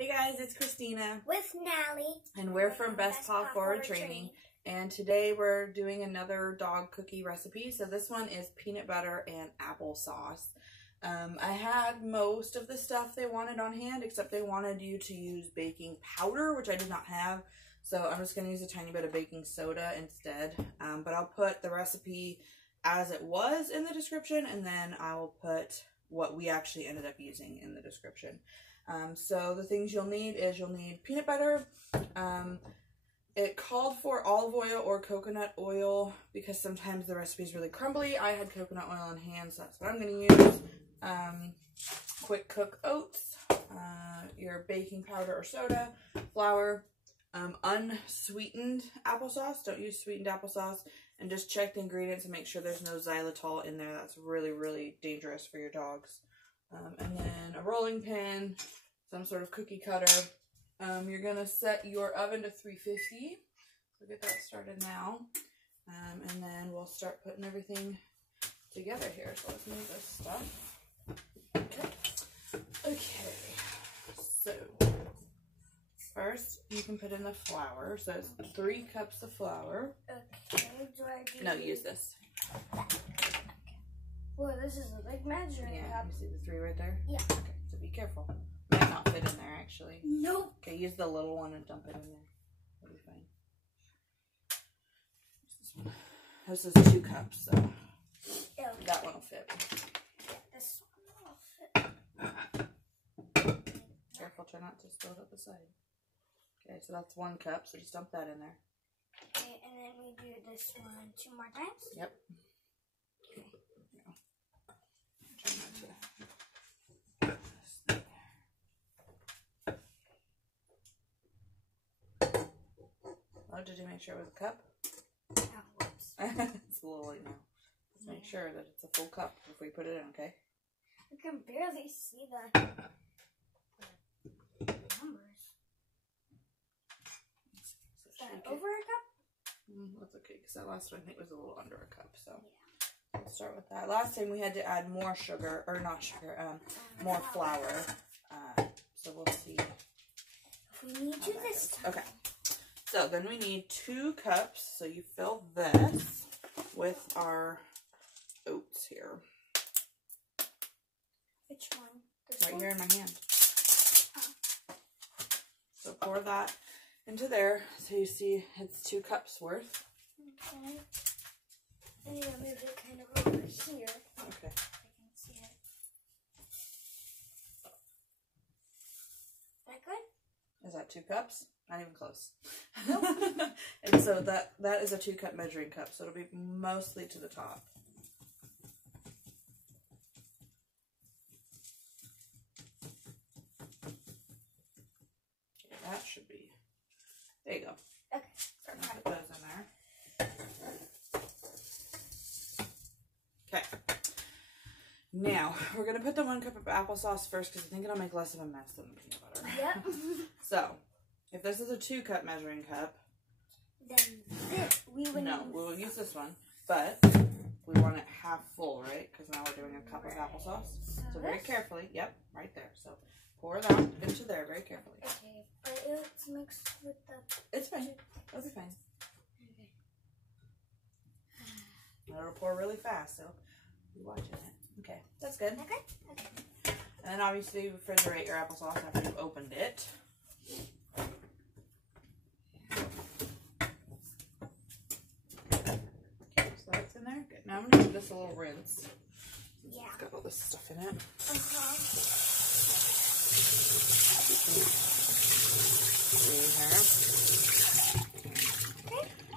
Hey guys, it's Christina with Nally, and we're from Best Paw Forward Training. And today we're doing another dog cookie recipe. So this one is peanut butter and applesauce. I had most of the stuff they wanted on hand, except they wanted you to use baking powder, which I did not have. So I'm just going to use a tiny bit of baking soda instead. But I'll put the recipe as it was in the description, and then I'll put what we actually ended up using in the description. So the things you'll need is you'll need peanut butter. It called for olive oil or coconut oil because sometimes the recipe is really crumbly. I had coconut oil on hand, so that's what I'm going to use. Quick cook oats, your baking powder or soda, flour, unsweetened applesauce. Don't use sweetened applesauce. And just check the ingredients and make sure there's no xylitol in there. That's really, really dangerous for your dogs. And then a rolling pin, some sort of cookie cutter. You're going to set your oven to 350. So get that started now. And then we'll start putting everything together here. So let's move this stuff. Okay. So first you can put in the flour. So it's 3 cups of flour. Okay. Do I do? No, use this. Well, this is a big measuring cup. You see the 3 right there? Yeah. Okay, so be careful. Might not fit in there, actually. Nope. Okay, use the little one and dump it in there. It'll be fine. This is 2 cups, so that one will fit. Yeah, this one will fit. Careful, try not to spill it up the side. Okay, so that's 1 cup, so just dump that in there. Okay, and then we do this one 2 more times? Yep. Try not to. Oh, did you make sure it was a cup? No, whoops. It's a little late now. Just make sure that it's a full cup before you put it in, okay? I can barely see the numbers. Is that over a cup? That's okay, because that last one I think was a little under a cup, so yeah. We'll start with that. Last time we had to add more sugar, or not sugar, more flour. So we'll see. If we need to this time. Okay. So then we need 2 cups. So you fill this with our oats here. Which one? This Right one? here in my hand. Oh. So pour that into there. So you see it's 2 cups worth. Okay. I need to move it kind of over here. Okay. I can see it. Is that good? Is that 2 cups? Not even close. Nope. And so that is a 2 cup measuring cup. So it'll be mostly to the top. Okay, that should be. There you go. Okay. Put those in there. Okay. Now, we're going to put the 1 cup of applesauce first because I think it'll make less of a mess than the peanut butter. Yep. So, if this is a 2 cup measuring cup, then this, we would we'll use this one, but we want it half full, right? Because now we're doing a cup of applesauce. So very carefully, yep, right there. So pour that into there very carefully. Okay, but it's mixed with the... It's fine. It'll be fine. Okay. It'll pour really fast, so be watching it. Okay, that's good. Okay. Okay. And then obviously refrigerate your applesauce after you've opened it. Okay, so that's in there. Good. Now I'm going to give this a little rinse. Yeah. It's got all this stuff in it. Okay.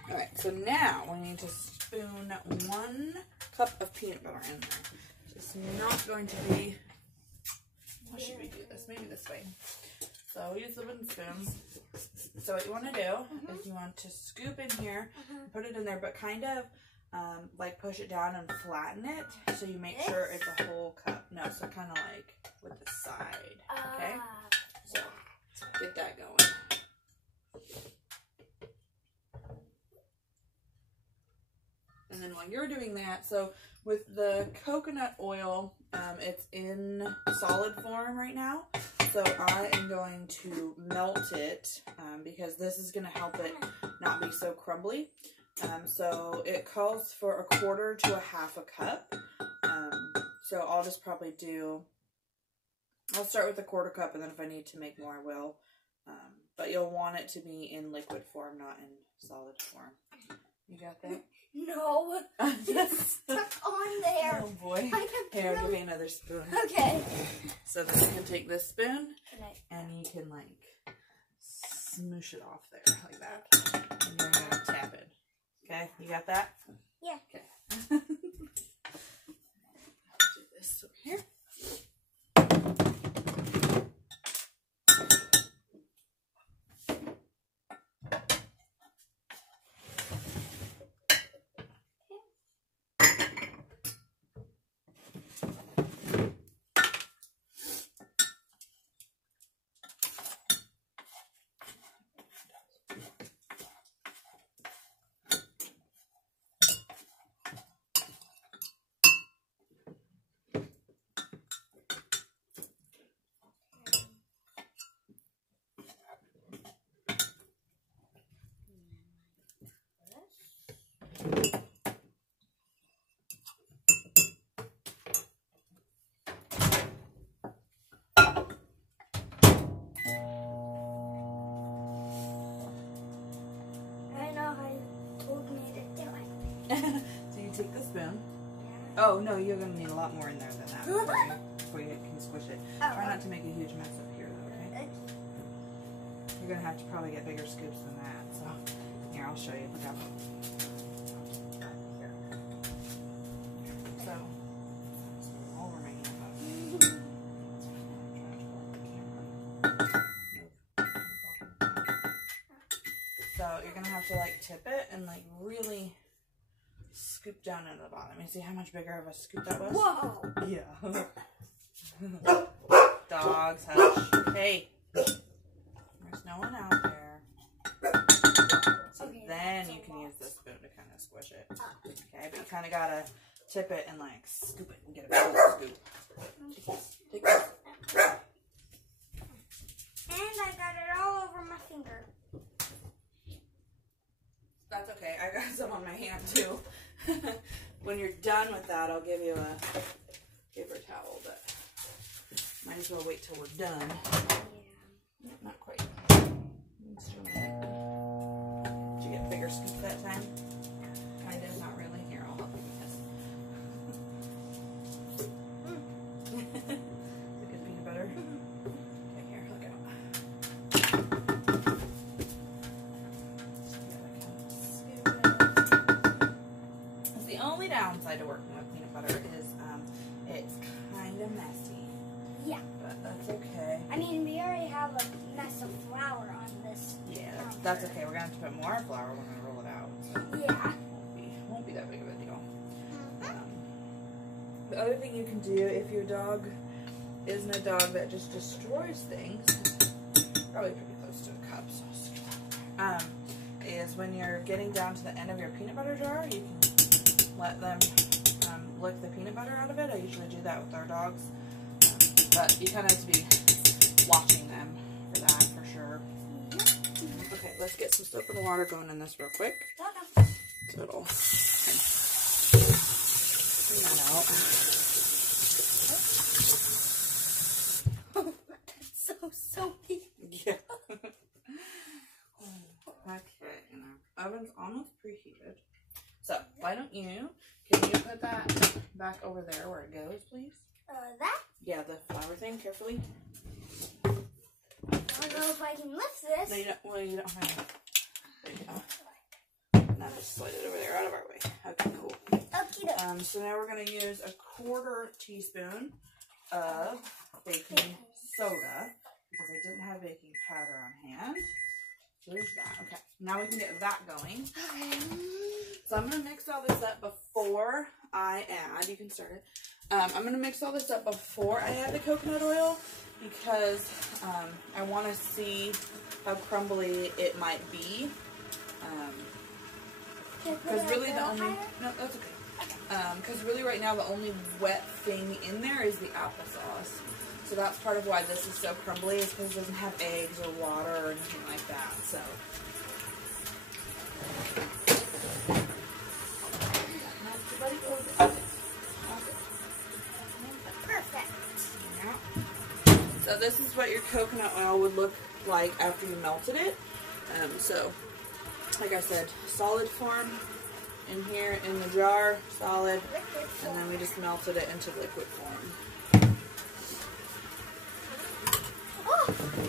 Alright, so now we need to spoon 1 cup of peanut butter in there. It's not going to be... How should we do this? Maybe this way. So we'll use the wooden spoon. So what you want to do is you want to scoop in here, put it in there, but kind of like push it down and flatten it so you make sure it's a whole cup. No, so kind of like with the side. Okay? So get that going. And then while you're doing that, so with the coconut oil, it's in solid form right now. So I am going to melt it because this is going to help it not be so crumbly. So it calls for 1/4 to 1/2 cup. So I'll just probably I'll start with 1/4 cup, and then if I need to make more, I will. But you'll want it to be in liquid form, not in solid form. You got that? No. It's stuck on there. Oh boy. Here, I'll give you another spoon. Okay. So then you can take this spoon and you can like smoosh it off there like that. And you're going to tap it. Okay, you got that? Yeah. Okay. Do this over here. So you take the spoon. Oh no, you're gonna need a lot more in there than that before you can squish it. Try not to make a huge mess up here though, okay? You're gonna have to probably get bigger scoops than that. So here, I'll show you. Look out. Here. So all over my hand. So you're gonna have to like tip it and like really scoop down into the bottom. You see how much bigger of a scoop that was? Whoa! Yeah. Dogs, hush. Hey. There's no one out there. So then you can use this spoon to kind of squish it. Okay, but you kind of gotta tip it and like scoop it and get a big scoop. Take this. And I got it all over my finger. That's okay. I got some on my hand too. When you're done with that, I'll give you a paper towel, but might as well wait till we're done. Yeah. Not quite. Did you get a bigger scoop that time? Kind of, not really. Here, I'll help you with this. Is it good peanut butter? Okay, here, look out. Downside to working with peanut butter is it's kind of messy. Yeah. But that's okay. I mean, we already have a mess of flour on this. Yeah, that's okay. We're going to have to put more flour when we roll it out. So yeah. Won't be that big of a deal. The other thing you can do if your dog isn't a dog that just destroys things, probably pretty close to a cup, so is when you're getting down to the end of your peanut butter jar, you can let them lick the peanut butter out of it. I usually do that with our dogs. But you kind of have to be watching them for that, for sure. Okay, let's get some soap and water going in this real quick. So it'll clean that out. Oh, that's so soapy. Yeah. Okay, and our oven's almost preheated. So, why don't can you put that back over there where it goes, please? That? Yeah, the flour thing, carefully. I don't know if I can lift this. No, you don't, well, you don't have it. There you go. Now just slide it over there, out of our way. Okay, cool. Okay. So now we're going to use 1/4 teaspoon of baking soda, because I didn't have baking powder on hand. So there's that. Okay, now we can get that going. So I'm going to mix all this up before I add, you can start it. I'm going to mix all this up before I add the coconut oil because I want to see how crumbly it might be. Because really the only, no, that's okay. Because really right now the only wet thing in there is the applesauce. So that's part of why this is so crumbly, is because it doesn't have eggs or water or anything like that. So Perfect. Yeah. So this is what your coconut oil would look like after you melted it. So like I said, solid form in here in the jar, solid, and then we just melted it into liquid form. Oh,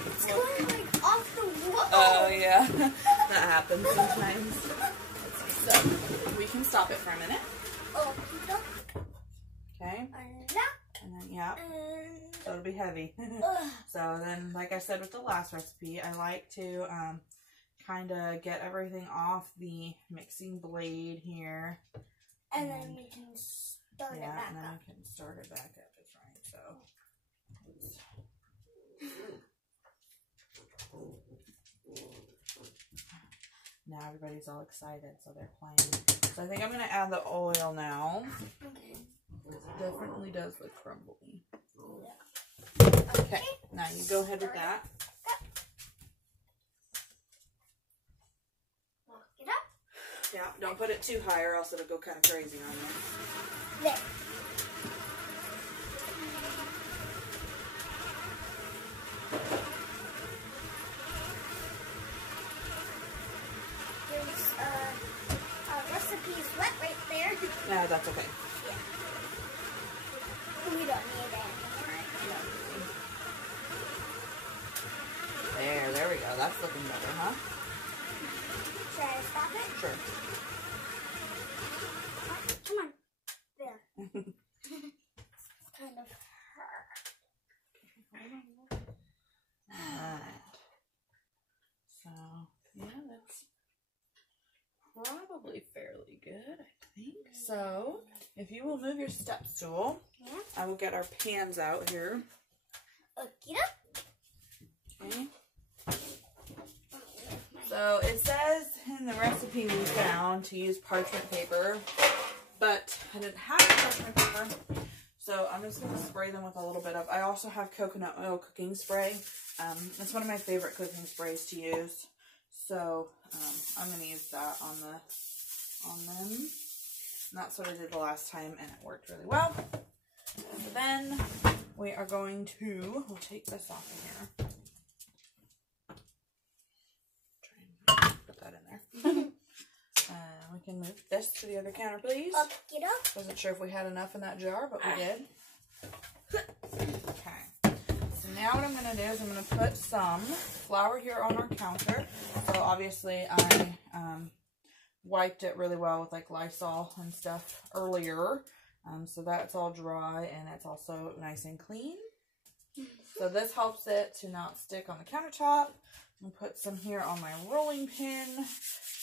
it's going like off the wall. Oh yeah, that happens sometimes. So we can stop it for a minute. Oh, okay. And then yeah, so it'll be heavy. So then, like I said with the last recipe, I like to kind of get everything off the mixing blade here. And then we can start it back up. And then we can start it back up. That's right. So. Now everybody's all excited, so they're playing. So I think I'm going to add the oil now. Okay. It definitely does look crumbly. Yeah. Okay, now you go ahead with that. Lock it up. Yeah, don't put it too high or else it'll go kind of crazy on you. There. Recipe's wet right there. No, that's okay. Yeah. We don't need it anymore. No. There we go. That's looking better, huh? Should I stop it? Sure. Oh, come on. There. It's kind of hard. Alright. So, yeah, that's probably fairly good, I think. So, if you will move your step stool, Yeah. I will get our pans out here. Okay. Okay. So, it says in the recipe we found to use parchment paper, but I didn't have parchment paper, so I'm just going to spray them with a little bit of, I also have coconut oil cooking spray. It's one of my favorite cooking sprays to use. So, I'm going to use that on them. And that's what I did the last time, and it worked really well. And then we are going to, we'll take this off of here. Try and put that in there. We can move this to the other counter, please. Wasn't sure if we had enough in that jar, but we did. Okay. So now what I'm going to do is I'm going to put some flour here on our counter. So obviously I wiped it really well with like Lysol and stuff earlier. So that's all dry and it's also nice and clean. So this helps it to not stick on the countertop. I'm going to put some here on my rolling pin.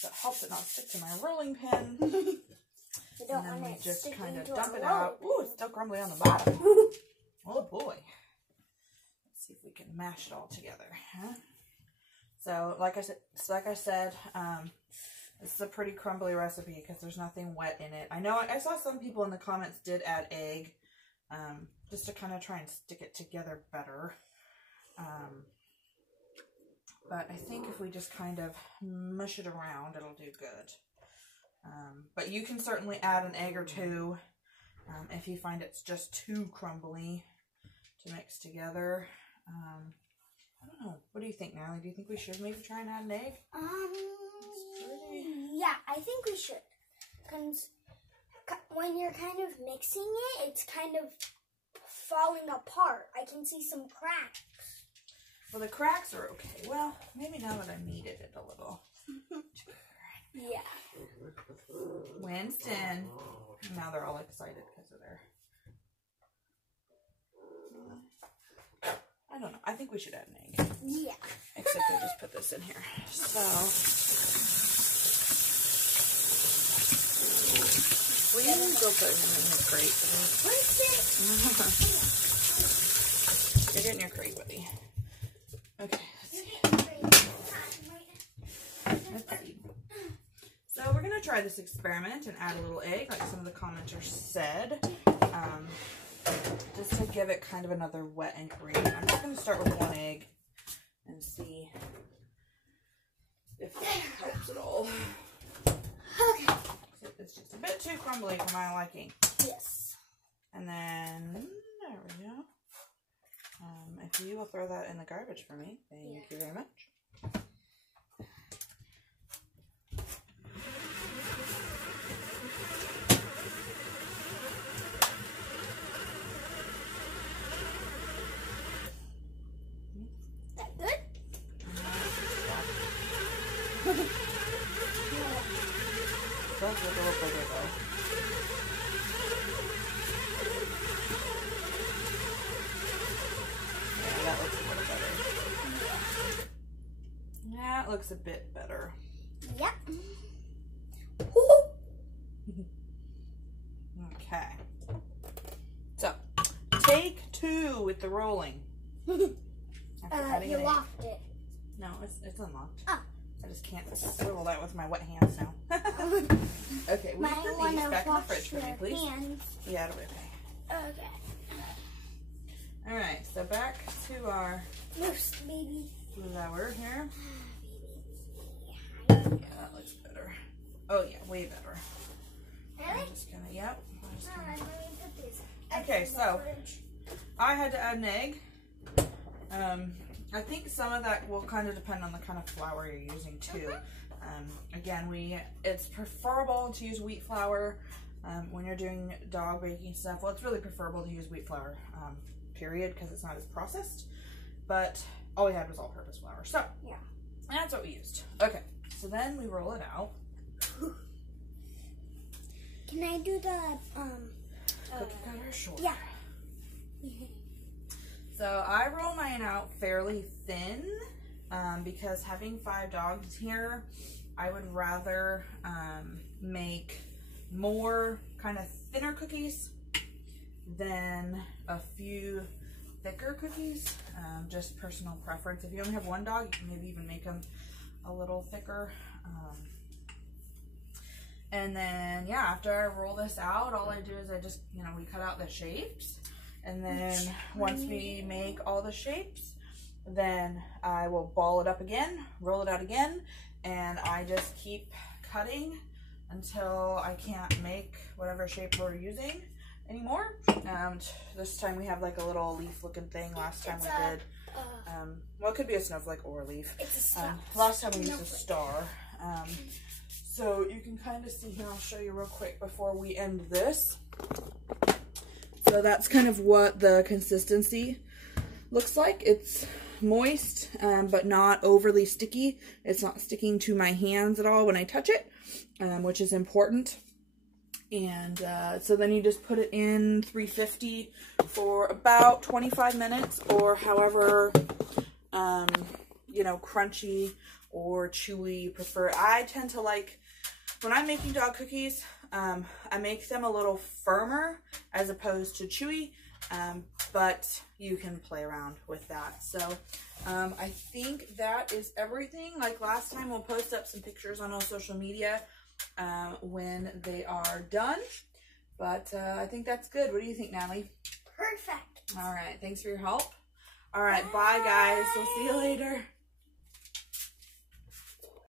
That helps it not stick to my rolling pin. And then we just kind of dump it out. Ooh, it's still crumbly on the bottom. Oh boy. Let's see if we can mash it all together. Huh? So like I said, this is a pretty crumbly recipe because there's nothing wet in it. I know I saw some people in the comments did add egg, just to kind of try and stick it together better. But I think if we just kind of mush it around, it'll do good. But you can certainly add an egg or two if you find it's just too crumbly to mix together. I don't know. What do you think, Natalie? Do you think we should maybe try and add an egg? Yeah, I think we should. Because when you're kind of mixing it, it's kind of falling apart. I can see some cracks. Well, the cracks are okay. Well, maybe now that I kneaded it a little. Yeah. Winston. Now they're all excited because of their... I don't know. I think we should add an egg. Yeah. Except I just put this in here. So... Please go put him in his crate. Winston! You're getting your crate, buddy. Okay, let's see. So we're going to try this experiment and add a little egg, like some of the commenters said. just to give it kind of another wet ingredient. I'm just going to start with 1 egg and see if that helps at all. Okay. It's just a bit too crumbly for my liking. Yes. And then, there we go. If you will throw that in the garbage for me, thank you very much. That good? It does look a little bigger though. Yeah, that looks a little better. Yeah, it looks a bit better. Yep. Okay. So, take 2 with the rolling. You locked it. No, it's unlocked. Oh. I just can't swivel that with my wet hands now. Okay, will you put these back in the fridge for me, please? Hands. Yeah, it'll be okay. Okay. Alright, so back to our Loose, baby. flour here. Yeah, that looks better. Oh yeah, way better. Really? I'm just gonna, yep. I'm just gonna... Let me put this Okay, in the so fridge. I had to add an egg. I think some of that will kind of depend on the kind of flour you're using too. Again, it's preferable to use wheat flour when you're doing dog baking stuff. Well, it's really preferable to use wheat flour, period, because it's not as processed. But all we had was all-purpose flour, so yeah, that's what we used. Okay, so then we roll it out. Can I do the Cookie cutter, sure. Yeah. So I roll mine out fairly thin because having 5 dogs here, I would rather make more kind of thinner cookies than a few thicker cookies. Just personal preference. If you only have 1 dog, you can maybe even make them a little thicker. And then, yeah, after I roll this out, all I do is I just, we cut out the shapes. And then once we make all the shapes, then I will ball it up again, roll it out again, and I just keep cutting until I can't make whatever shape we're using anymore. This time we have like a little leaf looking thing. Last time we did, well, it could be a snowflake or a leaf. It's a star. Last time we used a star. So you can kind of see here, I'll show you real quick before we end this. So that's kind of what the consistency looks like. It's moist, but not overly sticky. It's not sticking to my hands at all when I touch it, which is important. And so then you just put it in 350 for about 25 minutes, or however, crunchy or chewy you prefer. I tend to like, when I'm making dog cookies, I make them a little firmer as opposed to chewy, but you can play around with that. So I think that is everything. Like last time, we'll post up some pictures on all social media when they are done. But I think that's good. What do you think, Natalie? Perfect. All right. Thanks for your help. All right. Bye, guys. We'll see you later.